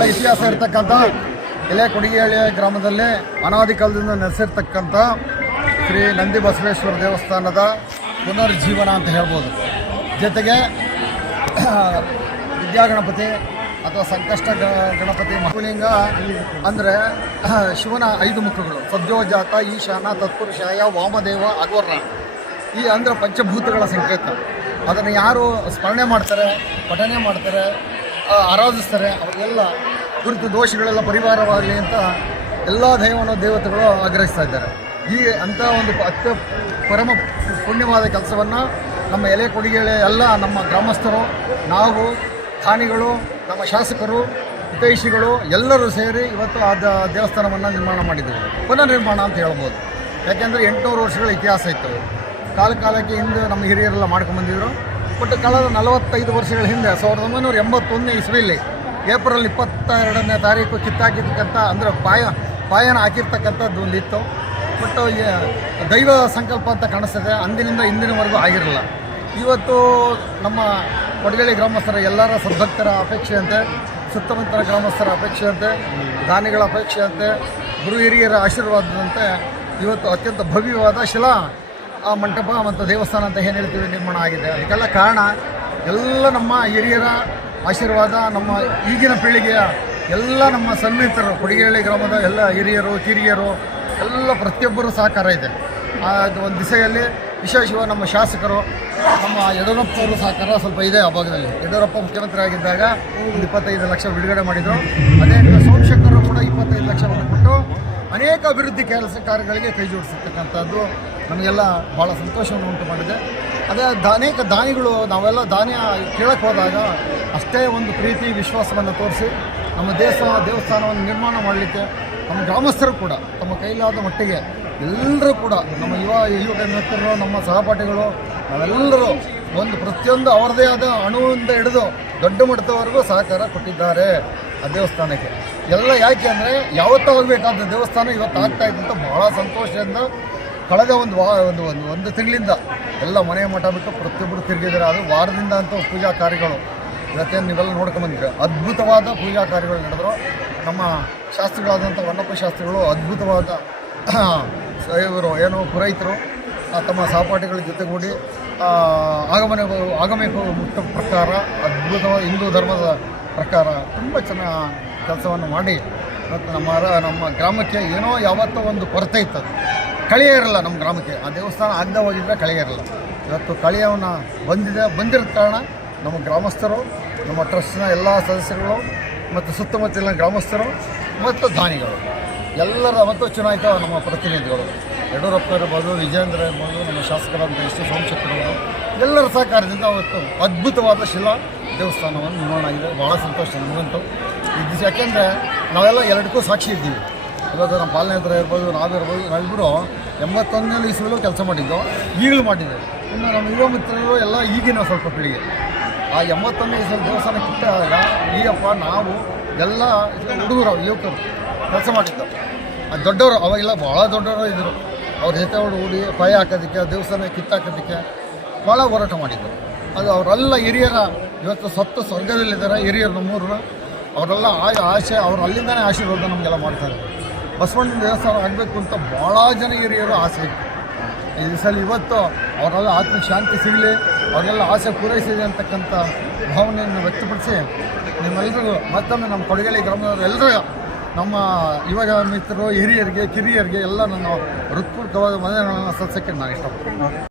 ಇತಿಹಾಸ ಇರತಕ್ಕಂಥ ಎಲೆಕೊಡಿಗೆಹಳ್ಳಿ ಗ್ರಾಮದಲ್ಲಿ ಅನಾದಿ ಕಾಲದಿಂದ ನೆಲೆಸಿರ್ತಕ್ಕಂಥ ಶ್ರೀ ನಂದಿ ಬಸವೇಶ್ವರ ದೇವಸ್ಥಾನದ ಪುನರ್ಜೀವನ ಅಂತ ಹೇಳ್ಬೋದು. ಜೊತೆಗೆ ವಿದ್ಯಾಗಣಪತಿ ಅಥವಾ ಸಂಕಷ್ಟ ಗಣಪತಿ ಮಹಾಲಿಂಗ ಅಂದರೆ ಶಿವನ 5 ಮುಖಗಳು: ಸದ್ಯೋಜಾತ, ಈಶಾನ, ತತ್ಪುರುಷಾಯ, ವಾಮದೇವ, ಅಘೋರ. ಈ ಅಂದರೆ ಪಂಚಭೂತಗಳ ಸಂಕೇತ. ಅದನ್ನು ಯಾರು ಸ್ಮರಣೆ ಮಾಡ್ತಾರೆ, ಪಠನೆ ಮಾಡ್ತಾರೆ, ಆರಾಧಿಸ್ತಾರೆ, ಅವರಿಗೆಲ್ಲ ಕುರಿತು ದೋಷಗಳೆಲ್ಲ ಪರಿವಾರವಾಗಲಿ ಅಂತ ಎಲ್ಲ ದೇವತೆಗಳು ಆಗ್ರಹಿಸ್ತಾ ಇದ್ದಾರೆ. ಈ ಅಂಥ ಒಂದು ಪರಮ ಪುಣ್ಯವಾದ ಕೆಲಸವನ್ನು ನಮ್ಮ ಎಲೆಕೊಡಿಗೆಹಳ್ಳಿ ಎಲ್ಲ ನಮ್ಮ ಗ್ರಾಮಸ್ಥರು, ನಾವು ದಾನಿಗಳು, ನಮ್ಮ ಶಾಸಕರು, ಹಿತೈಷಿಗಳು ಎಲ್ಲರೂ ಸೇರಿ ಇವತ್ತು ಆ ದೇವಸ್ಥಾನವನ್ನು ನಿರ್ಮಾಣ ಮಾಡಿದ್ದೇವೆ. ಪುನರ್ನಿರ್ಮಾಣ ಅಂತ ಹೇಳ್ಬೋದು. ಯಾಕೆಂದರೆ 800 ವರ್ಷಗಳ ಇತಿಹಾಸ ಇತ್ತು. ಕಾಲಕ್ಕೆ ಹಿಂದೆ ನಮ್ಮ ಹಿರಿಯರೆಲ್ಲ ಮಾಡ್ಕೊಂಡ್ಬಂದಿದ್ರು. ಬಟ್ ಕಳೆದ 45 ವರ್ಷಗಳ ಹಿಂದೆ 1981ನೇ ಇಸ್ವಿಯಲ್ಲಿ ಏಪ್ರಿಲ್ 22ನೇ ತಾರೀಕು ಕಿತ್ತಾಕಿರ್ತಕ್ಕಂಥ ಅಂದರೆ ಪಾಯನ ಹಾಕಿರ್ತಕ್ಕಂಥದ್ದು ಒಂದಿತ್ತು. ಬಟ್ ದೈವ ಸಂಕಲ್ಪ ಅಂತ ಕಾಣಿಸ್ತದೆ. ಅಂದಿನಿಂದ ಇಂದಿನವರೆಗೂ ಆಗಿರಲಿಲ್ಲ. ಇವತ್ತು ನಮ್ಮ ಕೊಡಗೇಳಿ ಗ್ರಾಮಸ್ಥರ ಎಲ್ಲರ ಸದ್ಭಕ್ತರ ಅಪೇಕ್ಷೆಯಂತೆ, ಸುತ್ತಮುತ್ತಲ ಗ್ರಾಮಸ್ಥರ ಅಪೇಕ್ಷೆಯಂತೆ, ದಾನಿಗಳ ಅಪೇಕ್ಷೆಯಂತೆ, ಗುರು ಹಿರಿಯರ ಆಶೀರ್ವಾದದಂತೆ ಇವತ್ತು ಅತ್ಯಂತ ಭವ್ಯವಾದ ಶಿಲಾ ಮಂಟಪ ಮತ್ತು ದೇವಸ್ಥಾನ ಅಂತ ಏನು ಹೇಳ್ತೀವಿ ನಿರ್ಮಾಣ ಆಗಿದೆ. ಅದಕ್ಕೆಲ್ಲ ಕಾರಣ ಎಲ್ಲ ನಮ್ಮ ಹಿರಿಯರ ಆಶೀರ್ವಾದ, ನಮ್ಮ ಈಗಿನ ಪೀಳಿಗೆಯ ಎಲ್ಲ ನಮ್ಮ ಸನ್ಮಿತರು, ಕೊಡಗೇಹಳ್ಳಿ ಗ್ರಾಮದ ಎಲ್ಲ ಹಿರಿಯರು, ಕಿರಿಯರು ಎಲ್ಲ ಪ್ರತಿಯೊಬ್ಬರು ಸಹಕಾರ ಇದೆ. ಒಂದು ದಿಸೆಯಲ್ಲಿ ವಿಶೇಷವಾಗಿ ನಮ್ಮ ಶಾಸಕರು, ನಮ್ಮ ಯಡಿಯೂರಪ್ಪನವರು ಸಹಕಾರ ಸ್ವಲ್ಪ ಇದೆ. ಆ ಭಾಗದಲ್ಲಿ ಯಡಿಯೂರಪ್ಪ ಮುಖ್ಯಮಂತ್ರಿ ಆಗಿದ್ದಾಗ 25 ಲಕ್ಷ ಬಿಡುಗಡೆ ಮಾಡಿದರು. ಅದೇ ಸೋಮಶೇಖರ್ ಕೂಡ 25 ಲಕ್ಷವನ್ನು ಕೊಟ್ಟು ಅನೇಕ ಅಭಿವೃದ್ಧಿ ಕೆಲಸ ಕಾರ್ಯಗಳಿಗೆ ಕೈ ಜೋಡಿಸಿರ್ತಕ್ಕಂಥದ್ದು ನಮಗೆಲ್ಲ ಭಾಳ ಸಂತೋಷವನ್ನು ಉಂಟು ಮಾಡಿದೆ. ಅದೇ ಅನೇಕ ದಾನಿಗಳು, ನಾವೆಲ್ಲ ದಾನಿ ಕೇಳಕ್ಕೆ ಹೋದಾಗ ಅಷ್ಟೇ ಒಂದು ಪ್ರೀತಿ ವಿಶ್ವಾಸವನ್ನು ತೋರಿಸಿ ನಮ್ಮ ದೇವಸ್ಥಾನವನ್ನು ನಿರ್ಮಾಣ ಮಾಡಲಿಕ್ಕೆ ನಮ್ಮ ಗ್ರಾಮಸ್ಥರು ಕೂಡ ತಮ್ಮ ಕೈಲಾದ ಮಟ್ಟಿಗೆ ಎಲ್ಲರೂ ಕೂಡ ನಮ್ಮ ಯುವ ಮಿತ್ರರು, ನಮ್ಮ ಸಹಪಾಠಿಗಳು, ನಾವೆಲ್ಲರೂ ಒಂದು ಪ್ರತಿಯೊಂದು ಅವರದೇ ಆದ ಅಣುವಿಂದ ಹಿಡಿದು ದೊಡ್ಡ ಮಟ್ಟದವರೆಗೂ ಸಹಕಾರ ಕೊಟ್ಟಿದ್ದಾರೆ ಆ ದೇವಸ್ಥಾನಕ್ಕೆ. ಎಲ್ಲ ಯಾಕೆ ಅಂದರೆ ಯಾವತ್ತೂ ಆಗಬೇಕಾದ ದೇವಸ್ಥಾನ ಇವತ್ತು ಆಗ್ತಾ ಇದ್ದಂತ ಭಾಳ ಸಂತೋಷದಿಂದ ಕಳೆದ ಒಂದು ತಿಂಗಳಿಂದ ಎಲ್ಲ ಮನೆ ಮಠ ಬಿಟ್ಟು ಪ್ರತಿಯೊಬ್ಬರು ತಿರುಗಿದ್ದಾರೆ. ಅದು ವಾರದಿಂದ ಅಂತ ಪೂಜಾ ಕಾರ್ಯಗಳು ಇವತ್ತೇನು ನೀವೆಲ್ಲ ನೋಡ್ಕೊಂಬಂದಿದ್ರೆ ಅದ್ಭುತವಾದ ಪೂಜಾ ಕಾರ್ಯಗಳು ನಡೆದರು. ನಮ್ಮ ಶಾಸ್ತ್ರಿಗಳಾದಂಥ ವನ್ನಪ್ಪ ಶಾಸ್ತ್ರಿಗಳು ಅದ್ಭುತವಾದ ಇವರು ಏನು ಪುರೋಹಿತರು ತಮ್ಮ ಸಹಪಾಠಿಗಳ ಜೊತೆಗೂಡಿ ಆಗಮಿಕ ಮುಕ್ತ ಪ್ರಕಾರ ಅದ್ಭುತವಾದ ಹಿಂದೂ ಧರ್ಮದ ಪ್ರಕಾರ ತುಂಬ ಚೆನ್ನಾಗಿ ಕೆಲಸವನ್ನು ಮಾಡಿ ಮತ್ತು ನಮ್ಮ ಗ್ರಾಮಕ್ಕೆ ಏನೋ ಯಾವತ್ತೋ ಒಂದು ಕೊರತೆ ಇತ್ತು. ಕಳೆಯೇ ಇರಲ್ಲ ನಮ್ಮ ಗ್ರಾಮಕ್ಕೆ. ಆ ದೇವಸ್ಥಾನ ಆಗದೆ ಹೋಗಿದ್ರೆ ಕಳೆಯೇ ಇರಲ್ಲ. ಇವತ್ತು ಕಳೆಯವನ್ನು ಬಂದಿರೋ ಕಾರಣ ನಮ್ಮ ಗ್ರಾಮಸ್ಥರು, ನಮ್ಮ ಟ್ರಸ್ಟ್ನ ಎಲ್ಲ ಸದಸ್ಯರುಗಳು ಮತ್ತು ಸುತ್ತಮುತ್ತಲಿನ ಗ್ರಾಮಸ್ಥರು ಮತ್ತು ದಾನಿಗಳು ಎಲ್ಲರ ಮತ್ತು ಚುನಾಯಿತ ನಮ್ಮ ಪ್ರತಿನಿಧಿಗಳು ಯಡಿಯೂರಪ್ಪ ಇರ್ಬೋದು, ವಿಜೇಂದ್ರ ಇರ್ಬೋದು, ನಮ್ಮ ಶಾಸಕರಾದ ಸೋಮಶೇಖರ್ ಅವರು ಎಲ್ಲರ ಸಹಕಾರದಿಂದ ಅವತ್ತು ಅದ್ಭುತವಾದ ಶಿಲಾ ದೇವಸ್ಥಾನವನ್ನು ನಿರ್ಮಾಣ ಆಗಿದೆ. ಭಾಳ ಸಂತೋಷ ನಮಗಂತೂ ಈ ದಿವಸ. ಯಾಕೆಂದರೆ ನಾವೆಲ್ಲ ಎರಡಕ್ಕೂ ಸಾಕ್ಷಿ ಇದ್ದೀವಿ. ಇವತ್ತು ನಮ್ಮ ಪಾಲನೇತರ ಇರ್ಬೋದು, ನಾವಿರ್ಬೋದು, ನಾವಿಬ್ಬರು 81ನೇ ಇಸ್ವಿಲೂ ಕೆಲಸ ಮಾಡಿದ್ದು, ಈಗಲೂ ಮಾಡಿದ್ದೇವೆ. ಇನ್ನು ನಮ್ಮ ಯುವ ಮಿತ್ರರು ಎಲ್ಲ ಈಗಿನ ಸ್ವಲ್ಪ ಪೀಳಿಗೆ ಆ 81ನೇ ಇಸ್ವಿ ದೇವಸ್ಥಾನ ಕಿಟ್ಟಾಗ ಈಗಪ್ಪ ನಾವು ಎಲ್ಲ ಹುಡುಗರು, ಯುವಕರು ಕೆಲಸ ಮಾಡಿದ್ದು. ದೊಡ್ಡವರು ಅವಾಗೆಲ್ಲ ಭಾಳ ದೊಡ್ಡವರು ಇದ್ದರು. ಅವ್ರ ಜೊತೆ ಹೂಡಿ ಪಾಯ ಹಾಕೋದಕ್ಕೆ, ದೇವಸ್ಥಾನ ಕಿತ್ತಾಕೋದಕ್ಕೆ ಭಾಳ ಹೋರಾಟ ಮಾಡಿದ್ದರು. ಅದು ಅವರೆಲ್ಲ ಹಿರಿಯರ ಇವತ್ತು ಸ್ವರ್ಗದಲ್ಲಿದ್ದಾರೆ ಹಿರಿಯರು ನಮ್ಮೂರನ್ನ. ಅವರೆಲ್ಲ ಆಸೆ, ಅವರು ಅಲ್ಲಿಂದನೇ ಆಶೀರ್ವಾದ ನಮಗೆಲ್ಲ ಮಾಡ್ತಾರೆ. ಬಸವಣ್ಣನ ದೇವಸ್ಥಾನ ಆಗಬೇಕು ಅಂತ ಭಾಳ ಜನ ಹಿರಿಯರು ಆಸೆ ಇತ್ತು. ಈ ದಿವಸಲ್ಲಿ ಇವತ್ತು ಅವರೆಲ್ಲ ಆತ್ಮಶಾಂತಿ ಸಿಗಲಿ, ಅವರೆಲ್ಲ ಆಸೆ ಪೂರೈಸಿದೆ ಅಂತಕ್ಕಂಥ ಭಾವನೆಯನ್ನು ವ್ಯಕ್ತಪಡಿಸಿ ನಿಮ್ಮೆಲ್ಲರಿಗೂ ಮತ್ತೊಮ್ಮೆ ನಮ್ಮ ಕೊಡಗೇಹಳ್ಳಿ ಗ್ರಾಮದವರು ಎಲ್ಲರೂ, ನಮ್ಮ ಯುವ ಮಿತ್ರರು, ಹಿರಿಯರಿಗೆ, ಕಿರಿಯರಿಗೆ ಎಲ್ಲ ನನ್ನ ಹೃತ್ಪೂರ್ವಕವಾದ ಮನೆಗಳನ್ನು ಸಲ್ಲಿಸೋಕ್ಕೆ ನಾನು ಇಷ್ಟಪಡ್ತೀನಿ.